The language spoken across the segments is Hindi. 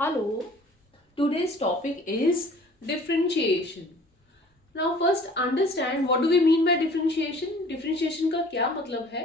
Hello, today's topic is differentiation. Now first understand what do we mean by differentiation? Differentiation का क्या मतलब है?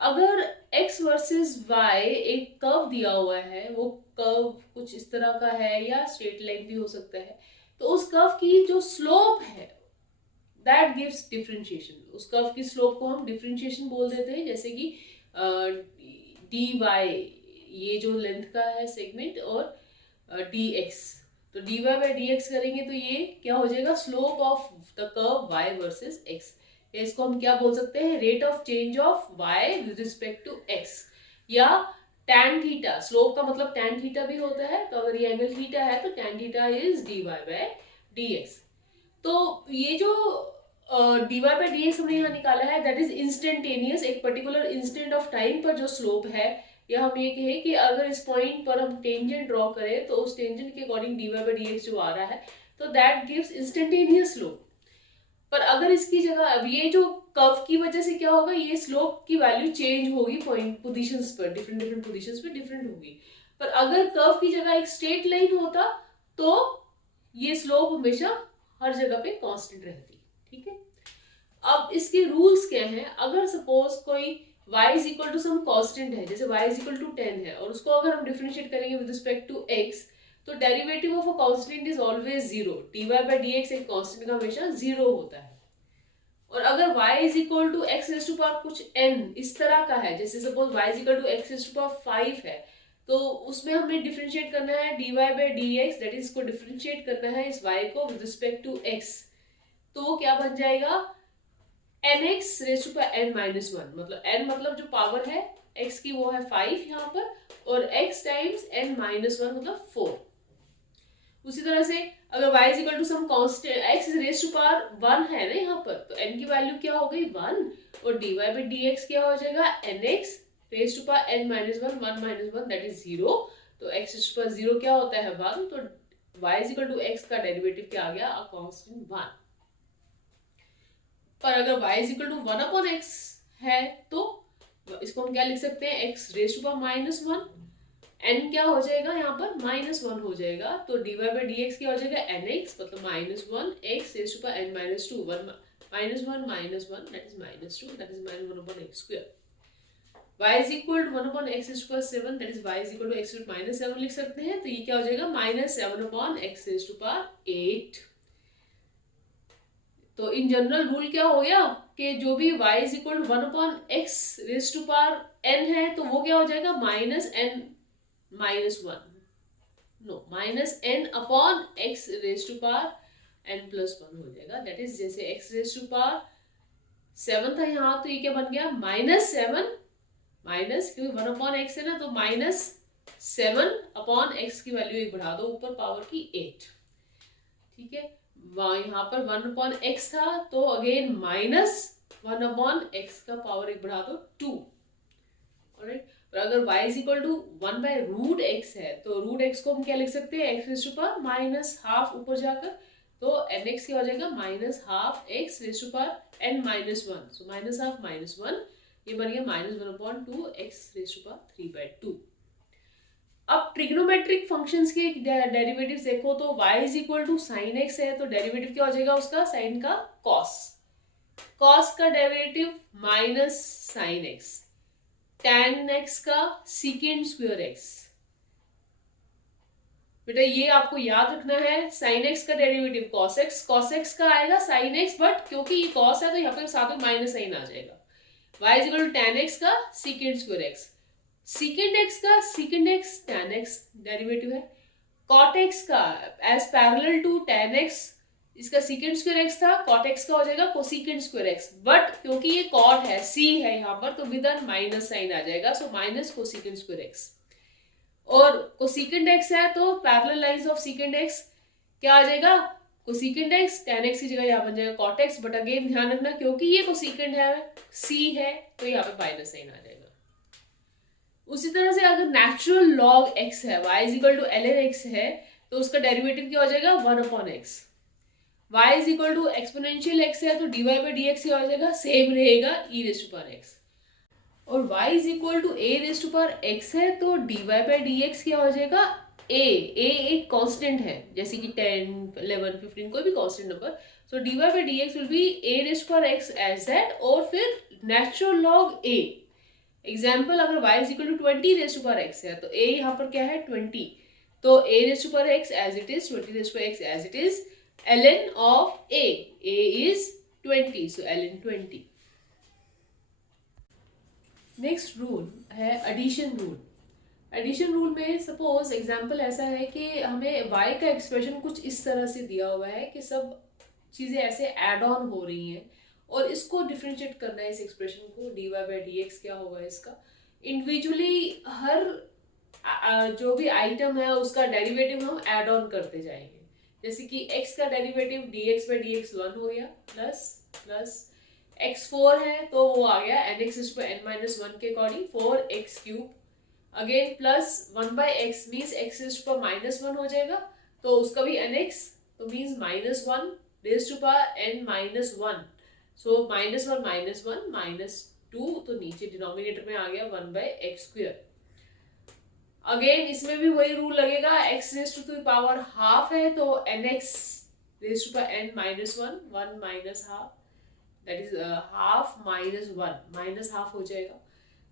अगर x वर्सेस y एक कर्व दिया हुआ है, वो कर्व कुछ इस तरह का है या स्ट्रेट लाइन भी हो सकता है, तो उस कर्व की जो स्लोप है दैट गिव्स डिफरेंशिएशन. उस कर्व की स्लोप को हम डिफरेंशिएशन बोल देते हैं, जैसे कि डी वाई, ये जो लेंथ का है सेगमेंट, और डी एक्स. तो d y by d x करेंगे तो ये क्या हो जाएगा, slope of the curve y versus x. इसको हम क्या बोल सकते हैं, rate of change of y with respect to x, या tan थीटा. स्लोप का मतलब tan थीटा भी होता है, तो अगर ये एंगल थीटा है तो tan theta is d y by d x. तो ये जो d y by d x हमने यहाँ निकाला है दैट इज इंस्टेंटेनियस, एक पर्टिकुलर इंस्टेंट ऑफ टाइम पर जो स्लोप है, या हम ये कहें कि अगर इस पॉइंट पर हम टेंजेंट ड्रॉ करें तो उस टेंजेंट के according d y by d x जो आ रहा है, तो दैट गिव्स इंस्टेंटेनियस स्लोप. पर अगर इसकी जगह अब ये जो कर्व की वजह से क्या होगा, ये स्लोप की वैल्यू चेंज होगी पॉइंट पोजीशंस पर, डिफरेंट डिफरेंट पोजीशंस पर डिफरेंट होगी. पर अगर कर्व की जगह एक स्ट्रेट लाइन होता तो ये स्लोप हमेशा हर जगह पे कांस्टेंट रहती. ठीक है. अब इसके रूल्स क्या हैं, अगर सपोज कोई y is equal to some constant है, जैसे y इज इक्वल टू 10 है, और उसको अगर हम डिफरेंशिएट करेंगे विद रिस्पेक्ट टू x, तो derivative of a constant is always zero. dy by d x एक कांस्टेंट का हमेशा जीरो होता है. और अगर y is equal to x raise to power कुछ n इस तरह का है, जैसे suppose y is equal to x raise to power 5 है, तो उसमें हमने डिफरेंशिएट करना है dy by d x, that is इसको डिफरेंशिएट करना है इस y को विद रिस्पेक्ट टू x. तो वो क्या बन जाएगा, n x raise to power n minus one. मतलब n मतलब जो पावर है x की वो है 5 यहाँ पर, और x times n minus one मतलब 4. उसी तरह से अगर y is equal to some constant x raise to power 1 है ना यहाँ पर, तो n की वैल्यू क्या हो गई 1, और dy बाई डी एक्स क्या हो जाएगा n x raise to power n minus one, 1 minus one that is 0. तो x रेज टू पावर 0 क्या होता है 1, तो y is equal to x का डेरिवेटिव क्या आ गया, अ कांस्टेंट 1. पर अगर y is equal to 1 upon x है तो इसको हम क्या लिख सकते हैं, x raise to power minus one, n क्या हो जाएगा यहाँ पर माइनस वन हो जाएगा, तो dy बाई डी एक्स क्या हो जाएगा एन एक्स मतलब minus one, x raise to power n minus two, one minus one that is minus two, that is minus one upon x square. y is equal to one upon x raise to power seven, that is y is equal to x raise minus seven लिख सकते हैं. तो ये क्या हो जाएगा minus seven upon x raise to power 8. तो इन जनरल रूल क्या हो गया कि जो भी y is equal to one upon x raise to power n है, तो वो क्या हो जाएगा minus n minus one, no minus n upon x raise to power n plus one हो जाएगा. दैट इज जैसे x रेज टू पावर 7 था यहाँ, तो ये क्या बन गया माइनस 7, माइनस क्योंकि 1 अपॉन x है ना, तो माइनस 7 अपॉन x की वैल्यू एक बढ़ा दो ऊपर पावर की 8. ठीक है. यहाँ पर 1 अपॉन एक्स था, तो अगेन माइनस 1 अपॉन एक्स का पावर एक बढ़ा दो 2. ऑलराइट. और अगर y is equal to 1 by root x है, तो रूट एक्स को हम क्या लिख सकते हैं, x raise to power minus half ऊपर जाकर, तो एन एक्स क्या हो जाएगा minus half x raise to power n minus one, so minus half minus one, ये बन गया minus one upon two x raise to power 3 by 2. अब ट्रिग्नोमेट्रिक फंक्शंस के डेरिवेटिव्स देखो, तो y is equal to sine x है, तो डेरिवेटिव क्या हो जाएगा उसका, साइन का कॉस, कॉस का derivative minus sine x, tan x का सीकेंड स्क्वायर एक्स. बेटा ये आपको याद रखना है, साइन एक्स का डेरिवेटिव कॉस एक्स का आएगा साइन एक्स, बट क्योंकि ये कॉस है तो यहाँ पे साथ में माइनस साइन आ जाएगा. y is equal to tan x का secant square x, secant x का secant x tan x derivative है, कॉट एक्स का as parallel to tan x, इसका सीकेंड स्क्वायर एक्स था, कॉट एक्स का हो जाएगा कोसीकेंड स्क्वायर एक्स, बट क्योंकि ये कॉट है सी है यहाँ पर, तो विद एन माइनस साइन आ जाएगा, सो माइनस कोसीकेंड स्क्वायर एक्स. और कोसीकेंड एक्स है तो पैरेलल लाइंस ऑफ सीकेंड एक्स क्या आ जाएगा, कोसीकेंड एक्स, tan एक्स की जगह यहाँ बन जाएगा कॉट एक्स, बट अगेन ध्यान रखना क्योंकि ये कोसीकेंड है सी है, तो यहाँ पे माइनस साइन आ जाएगा. उसी तरह से अगर नेचुरल लॉग x है, y is equal to ln x है, तो उसका डेरिवेटिव क्या हो जाएगा 1 upon x. y is equal to exponential x है, तो dy बाई डी एक्स क्या हो जाएगा, सेम रहेगा e raise to power x. और y is equal to a raise to power x है, तो dy बाई डी एक्स क्या हो जाएगा ए एक कांस्टेंट है, जैसे कि 10, 11, 15 कोई भी constant number, so dy by dx will be a raised power x as that, और फिर नेचुरल लॉग a। एग्जाम्पल, अगर y is equal to 20 raised to power x है, तो a यहाँ पर क्या है 20, तो a raised to power x as it is, 20 raised to power x as it इज, ln of a is 20, so ln 20। Next rule है एडिशन रूल। एडिशन रूल में सपोज एग्जांपल ऐसा है कि हमें y का एक्सप्रेशन कुछ इस तरह से दिया हुआ है कि सब चीज़ें ऐसे ऐड ऑन हो रही हैं, और इसको डिफ्रेंशिएट करना है, इस एक्सप्रेशन को dy बाई dx क्या होगा इसका, इंडिविजुअली हर जो भी आइटम है उसका डेरिवेटिव हम ऐड ऑन करते जाएंगे। जैसे कि x का डेरिवेटिव dx बाई dx 1 हो गया, प्लस प्लस x4 है तो वो आ गया nx n माइनस 1 के according 4x cube, again plus 1 by x means x raise to power minus 1 हो जाएगा, तो उसका भी nx, तो means minus 1 raise to power n minus 1, so minus 1 minus 2, तो नीचे डिनोमिनेटर में आ गया 1 बाई एक्स स्क्वायर। अगेन इसमें भी वही रूल लगेगा, x raise to power half है तो nx raise to power n minus 1, 1 minus half, that is half minus 1, minus half हो जाएगा।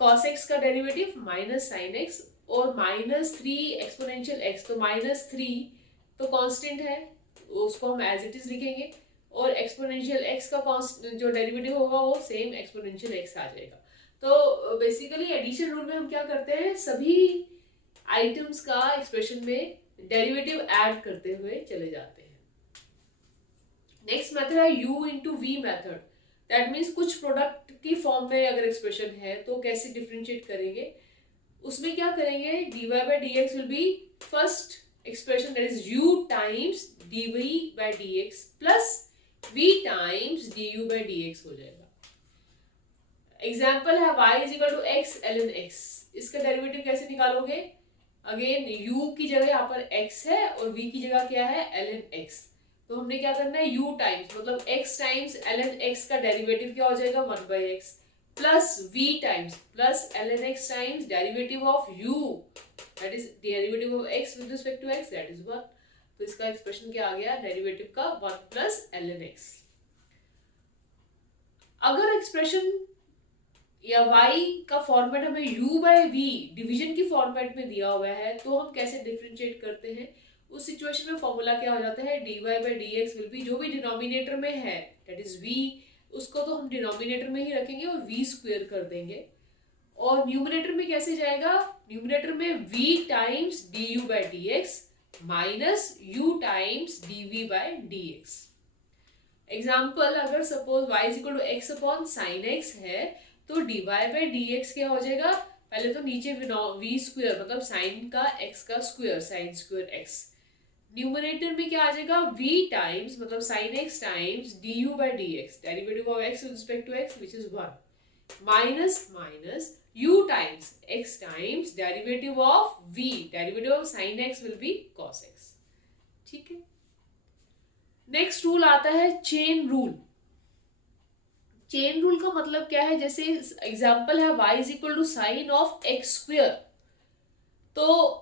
cos x का डेरिवेटिव माइनस साइन x, और माइनस 3 एक्सपोनेंशियल x, तो माइनस 3 तो कांस्टेंट है, उसको हम एज इट इज लिखेंगे, और एक्सपोनेंशियल x का जो डेरिवेटिव होगा वो सेम एक्सपोनेंशियल x आ जाएगा। तो बेसिकली एडिशन रूल में हम क्या करते हैं, सभी आइटम्स का एक्सप्रेशन में डेरिवेटिव ऐड करते हुए चले जाते हैं। नेक्स्ट मेथड है u into v method, that means कुछ प्रोडक्ट की फॉर्म में अगर एक्सप्रेशन है तो कैसे डिफरेंशिएट करेंगे, उसमें क्या करेंगे, dy by dx will be first expression, that is u times dv by dx plus v times du by dx हो जाएगा। एग्जाम्पल है y is equal to x ln x, इसका डेरिवेटिव कैसे निकालोगे, अगेन u की जगह यहाँ पर x है और v की जगह क्या है ln x, तो हमने क्या करना है u टाइम्स, मतलब x टाइम्स ln x का डेरिवेटिव क्या हो जाएगा 1 by x, plus v times plus ln x times derivative of u, that is derivative of x with respect to x, that is 1, तो इसका एक्सप्रेशन क्या आ गया, डेरिवेटिव का 1 प्लस ln x। अगर एक्सप्रेशन या y का फॉर्मेट हमें u बाई v डिवीजन की फॉर्मेट में दिया हुआ है, तो हम कैसे डिफरेंशिएट करते हैं, उस सिचुएशन में फॉर्मूला क्या हो जाता है, dy by dx will B, जो भी डिनोमिनेटर में है दैट इज v, उसको तो हम डिनोमिनेटर में ही रखेंगे और v स्क्वायर कर देंगे, और न्यूमरेटर में कैसे जाएगा, न्यूमरेटर में v times du by dx minus u times dv by dx। Example, अगर suppose y is equal to x upon sine x है, तो dy बाई dx क्या हो जाएगा, पहले तो नीचे v स्क्वायर मतलब साइन का x का square, sine square x, numerator में क्या आ जाएगा, v टाइम्स मतलब sine x times du by dx, derivative of x with respect to x which is 1, minus minus u times x times derivative of v, derivative of sine x will be cos x। ठीक है, नेक्स्ट रूल आता है चेन रूल। चेन रूल का मतलब क्या है, जैसे एग्जांपल है y is equal to sine of x square, तो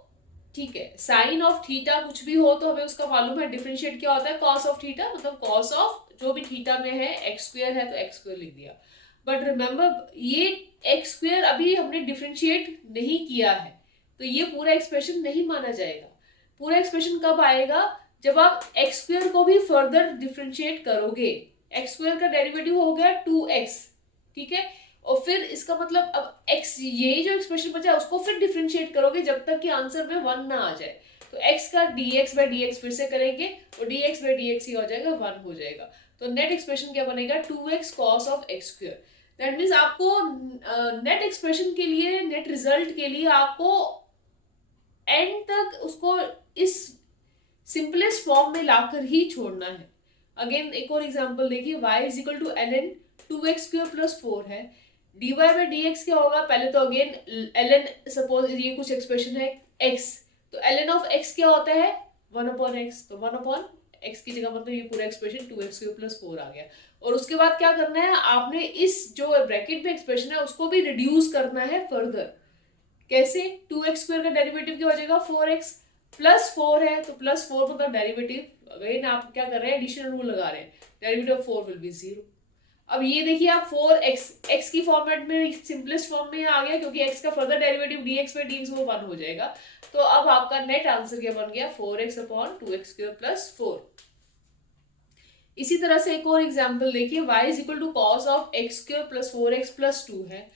ठीक है, साइन ऑफ थीटा कुछ भी हो तो हमें उसका मालूम है डिफरेंशिएट क्या होता है, कॉस ऑफ थीटा, मतलब कॉस ऑफ जो भी थीटा में है एक्स स्क्वायर है तो एक्स स्क्वायर लिख दिया, बट रिमेंबर ये एक्स स्क्वायर अभी हमने डिफरेंशिएट नहीं किया है, तो ये पूरा एक्सप्रेशन नहीं माना जाएगा। पूरा एक्सप्रेशन कब आएगा, जब आप एक्स स्क्वायर को भी फर्दर डिफरेंशिएट करोगे, एक्स स्क्वायर का डेरिवेटिव हो गया 2x, ठीक है, और फिर इसका मतलब अब x, ये जो एक्सप्रेशन बचा उसको फिर डिफरेंशिएट करोगे जब तक कि आंसर में 1 ना आ जाए, तो x का dx बाई dx फिर से करेंगे और dx बाई dx ही हो जाएगा 1 हो जाएगा, तो नेट एक्सप्रेशन क्या बनेगा 2x cos of x square. That means आपको नेट एक्सप्रेशन के लिए, नेट रिजल्ट के लिए आपको एंड तक उसको इस सिंपलेस्ट फॉर्म में लाकर ही छोड़ना है। अगेन एक और एग्जांपल देखिए, y is equal to ln 2x square plus 4 है, dy बाई dx क्या होगा, पहले तो अगेन ln, सपोज ये कुछ एक्सप्रेशन है x, तो ln ऑफ x क्या होता है 1 अपॉन x, तो 1 अपॉन x की जगह मतलब ये पूरा एक्सप्रेशन 2x स्क्वायर प्लस 4 आ गया, और उसके बाद क्या करना है, आपने इस जो ब्रैकेट में एक्सप्रेशन है उसको भी रिड्यूस करना है फर्दर। कैसे, 2x स्क्वायर का डेरिवेटिव क्या हो जाएगा 4x, +4 है तो +4 का डेरिवेटिव, अगेन आप क्या कर रहे हैं, एडिशनल रूल लगा रहे हैं, डेरिवेटिव ऑफ 4 विल बी 0। अब ये देखिए आप 4x की फॉर्मेट में सिंपलेस्ट फॉर्म में आ गया, क्योंकि x का फर्दर डेरिवेटिव dx/dx वो 1 हो जाएगा। तो अब आपका नेट आंसर क्या बन गया, 4x/2x² + 4। इसी तरह से एक और एग्जांपल देखिए, y = cos of x² + 4x + 2 है।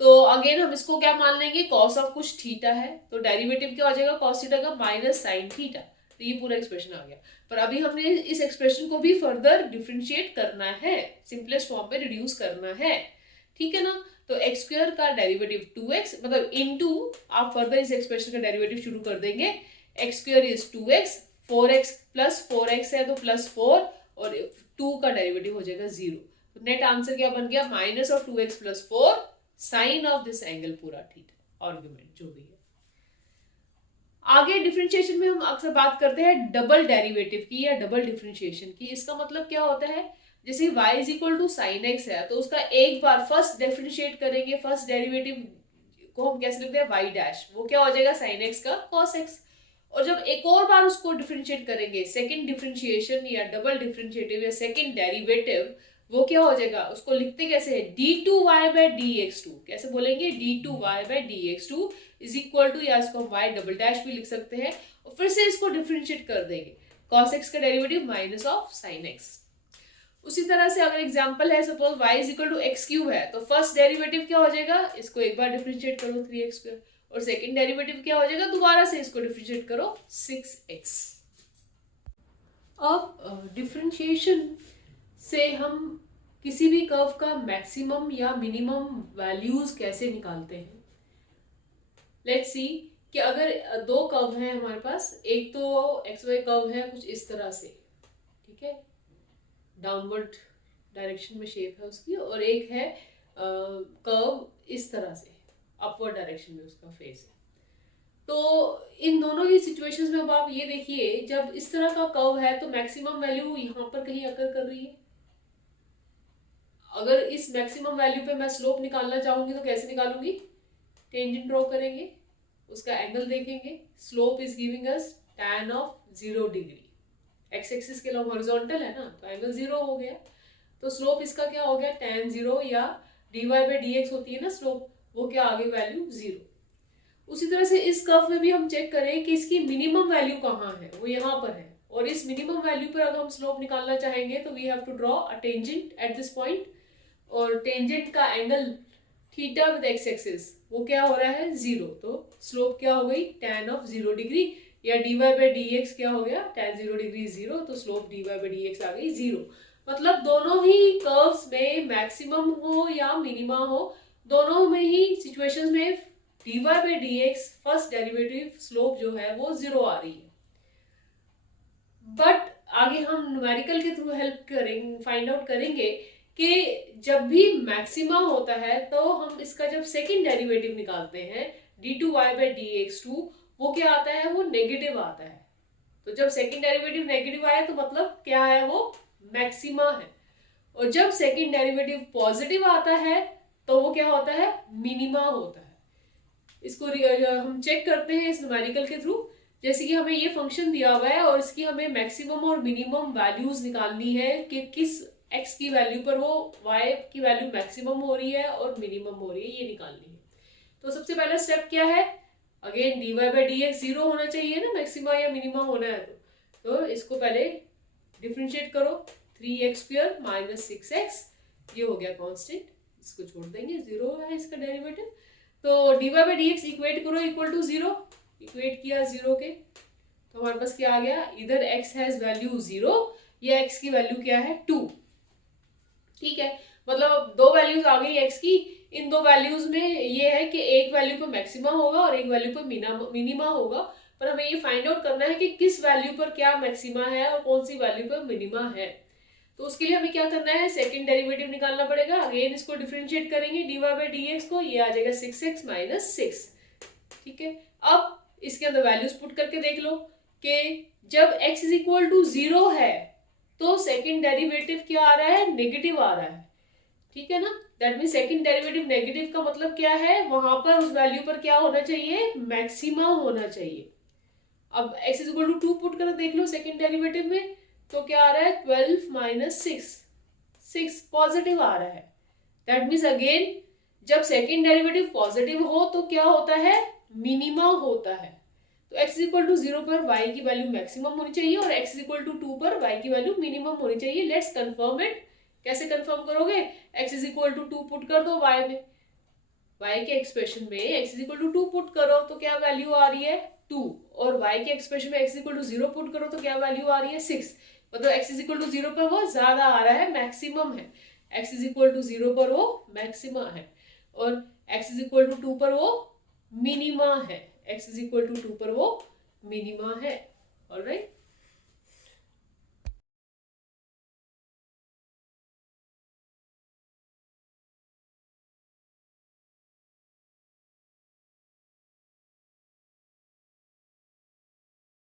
तो अगेन हम इसको क्या मान लेंगे, कॉस ऑफ कुछ थीटा है, तो डेरिवेटिव क्या हो जाएगा कॉस थीटा का माइनस साइन थीटा। तो ये पूरा एक्सप्रेशन आ गया। पर अभी हमने इस एक्सप्रेशन को भी फर्दर डिफरेंशिएट करना है, सिंपलेस्ट फॉर्म पे रिड्यूस करना है, ठीक है ना। तो एक्स स्क्वायर का डेरिवेटिव 2x, मतलब इनटू आप फर्दर इस एक्सप्रेशन का डेरिवेटिव शुरू कर देंगे। X square is 2x, 4x + 4x है तो +4, और 2 का डेरिवेटिव हो जाएगा 0। तो नेट आंसर क्या बन गया, -2x + 4 sine of this angle पूरा थीटा, आर्गुमेंट जो भी है। आगे डिफरेंशिएशन में हम अक्सर बात करते हैं डबल डेरिवेटिव की या डबल डिफरेंशिएशन की। इसका मतलब क्या होता है, जैसे y = sin x है तो उसका एक बार फर्स्ट डिफरेंशिएट करेंगे, फर्स्ट डेरिवेटिव को हम कैसे लिखते हैं y', वो क्या हो जाएगा sin x का cos x। और जब एक और बार उसको डिफरेंशिएट करेंगे, सेकंड डिफरेंशिएशन या डबल डिफरेंशिएटिव या सेकंड डेरिवेटिव, वो क्या हो जाएगा, उसको लिखते कैसे है, d2y/dx2। कैसे बोलेंगे, d2y/dx2 इज इक्वल टू, या इसको हम y' भी लिख सकते हैं, और फिर से इसको डिफरेंशिएट कर देंगे, cos x का derivative minus of sin x। उसी तरह से अगर एग्जांपल है, सपोज y = x³ है तो फर्स्ट डेरिवेटिव क्या हो जाएगा, इसको एक बार डिफरेंशिएट करो 3x², और सेकंड डेरिवेटिव क्या हो जाएगा, दोबारा से इसको डिफरेंशिएट करो 6x। अब डिफरेंशिएशन से हम किसी भी कर्व का मैक्सिमम या मिनिमम वैल्यूज कैसे निकालते हैं। लेट्स सी कि अगर दो कर्व हैं हमारे पास, एक तो XY कर्व है कुछ इस तरह से, ठीक है, डाउनवर्ड डायरेक्शन में शेप है उसकी, और एक है कर्व इस तरह से, अपवर्ड डायरेक्शन में उसका फेस है। तो इन दोनों ही सिचुएशंस में अब आप ये देखिए, जब इस तरह का कर्व है तो मैक्सिमम वैल्यू यहाँ पर कहीं अकर कर रही है। अगर इस मैक्सिमम वैल्यू पे मैं स्लोप निकालना चाहूंगी तो कैसे निकालूंगी, टेंजेंट ड्रॉ करेंगे, उसका एंगल देखेंगे, slope is giving us tan of 0 degree, x axis के लॉन्ग हॉरिजॉन्टल है ना, तो एंगल 0 हो गया। तो स्लोप इसका क्या हो गया, tan 0, या dy/dx होती है ना स्लोप, वो क्या आ गई, वैल्यू 0। उसी तरह से इस कर्व में भी हम चेक करें कि इसकी मिनिमम वैल्यू कहाँ है, वो यहाँ पर है, और इस मिनिमम वैल्यू पर अगर हम स्लोप निकालना चाहेंगे तो we have to draw a tangent at this point, और टेंजेंट का angle theta with x axis वो क्या हो रहा है, 0। तो स्लोप क्या हो गई, tan ऑफ 0 डिग्री, या dy/dx क्या हो गया, tan 0 डिग्री 0, तो स्लोप dy/dx आ गई 0। मतलब दोनों ही कर्व्स में मैक्सिमम हो या मिनिमा हो, दोनों में ही सिचुएशंस में dy/dx फर्स्ट डेरिवेटिव स्लोप जो है वो 0 आ रही है। बट आगे हम न्यूमेरिकल के थ्रू हेल्प करेंगे, फाइंड आउट करेंगे कि जब भी मैक्सिमा होता है तो हम इसका जब सेकंड डेरिवेटिव निकालते हैं d2y/dx2, वो क्या आता है, वो नेगेटिव आता है। तो जब सेकंड डेरिवेटिव नेगेटिव आया तो मतलब क्या है, वो मैक्सिमा है। और जब सेकंड डेरिवेटिव पॉजिटिव आता है तो वो क्या होता है, मिनिमा होता है। इसको हम चेक करते हैं इस न्यूमेरिकल के थ्रू। जैसे कि हमें ये फंक्शन दिया हुआ है और इसकी हमें मैक्सिमम और मिनिमम वैल्यूज निकालनी है कि किस x की वैल्यू पर वो y की वैल्यू मैक्सिमम हो रही है और मिनिमम हो रही है, ये निकालनी है। तो सबसे पहला स्टेप क्या है, अगेन dy/dx 0 होना चाहिए ना, मैक्सिमा या मिनिमा होना है तो इसको पहले डिफरेंशिएट करो, 3x² - 6x, ये हो गया कांस्टेंट, इसको छोड़ देंगे, 0 है इसका डेरिवेटिव। तो dy/dx इक्वेट करो इक्वल टू 0, इक्वेट किया 0 के, तो हमारे पास क्या आ गया, इधर x हैज वैल्यू 0 या x की वैल्यू क्या है 2, ठीक है। मतलब दो वैल्यूज आ गई x की। इन दो वैल्यूज में ये है कि एक वैल्यू पर मैक्सिमा होगा और एक वैल्यू पर मिनिमा होगा, पर हमें ये फाइंड आउट करना है कि किस वैल्यू पर क्या मैक्सिमा है और कौन सी वैल्यू पर मिनिमा है। तो उसके लिए हमें क्या करना है, सेकंड डेरिवेटिव निकालना पड़ेगा। अगेन इसको डिफरेंशिएट करेंगे dy/dx को, ये आ जाएगा 6x - 6, ठीक है। अब इसके अंदर वैल्यूज पुट करके देख लो कि जब x = 0 है तो सेकंड डेरिवेटिव क्या आ रहा है, नेगेटिव आ रहा है, ठीक है ना। That mean second derivative negative का मतलब क्या है, वहां पर उस वैल्यू पर क्या होना चाहिए, मैक्सिमा होना चाहिए। अब x is equal to 2 put कर देख लो सेकेंड डेरिवेटिव में, तो क्या आ रहा है 12 माइनस 6 पॉजिटिव आ रहा है। दैट मीन्स अगेन जब सेकेंड डेरिवेटिव पॉजिटिव हो तो क्या होता है, मिनिमा होता है। तो x इज इक्वल टू 0 पर y की वैल्यू मैक्सिमम होनी चाहिए और x इज इक्वल टू 2 पर y की वैल्यू मिनिमम होनी चाहिए। Let's confirm it. कैसे कंफर्म करोगे, x is equal to 2 put कर दो y में, y के एक्सप्रेशन में x is equal to 2 put करो तो क्या वैल्यू आ रही है 2, और y के एक्सप्रेशन में x is equal to 0 put करो तो क्या वैल्यू आ रही है 6। मतलब x इज इक्वल टू 0 पर वो ज्यादा आ रहा है, मैक्सिमम है। x इज इक्वल टू 0 पर वो मैक्सिमा है और x इज इक्वल टू 2 पर वो मिनिमा है। x इज इक्वल टू 2 पर वो मिनिमा है। ऑलराइट।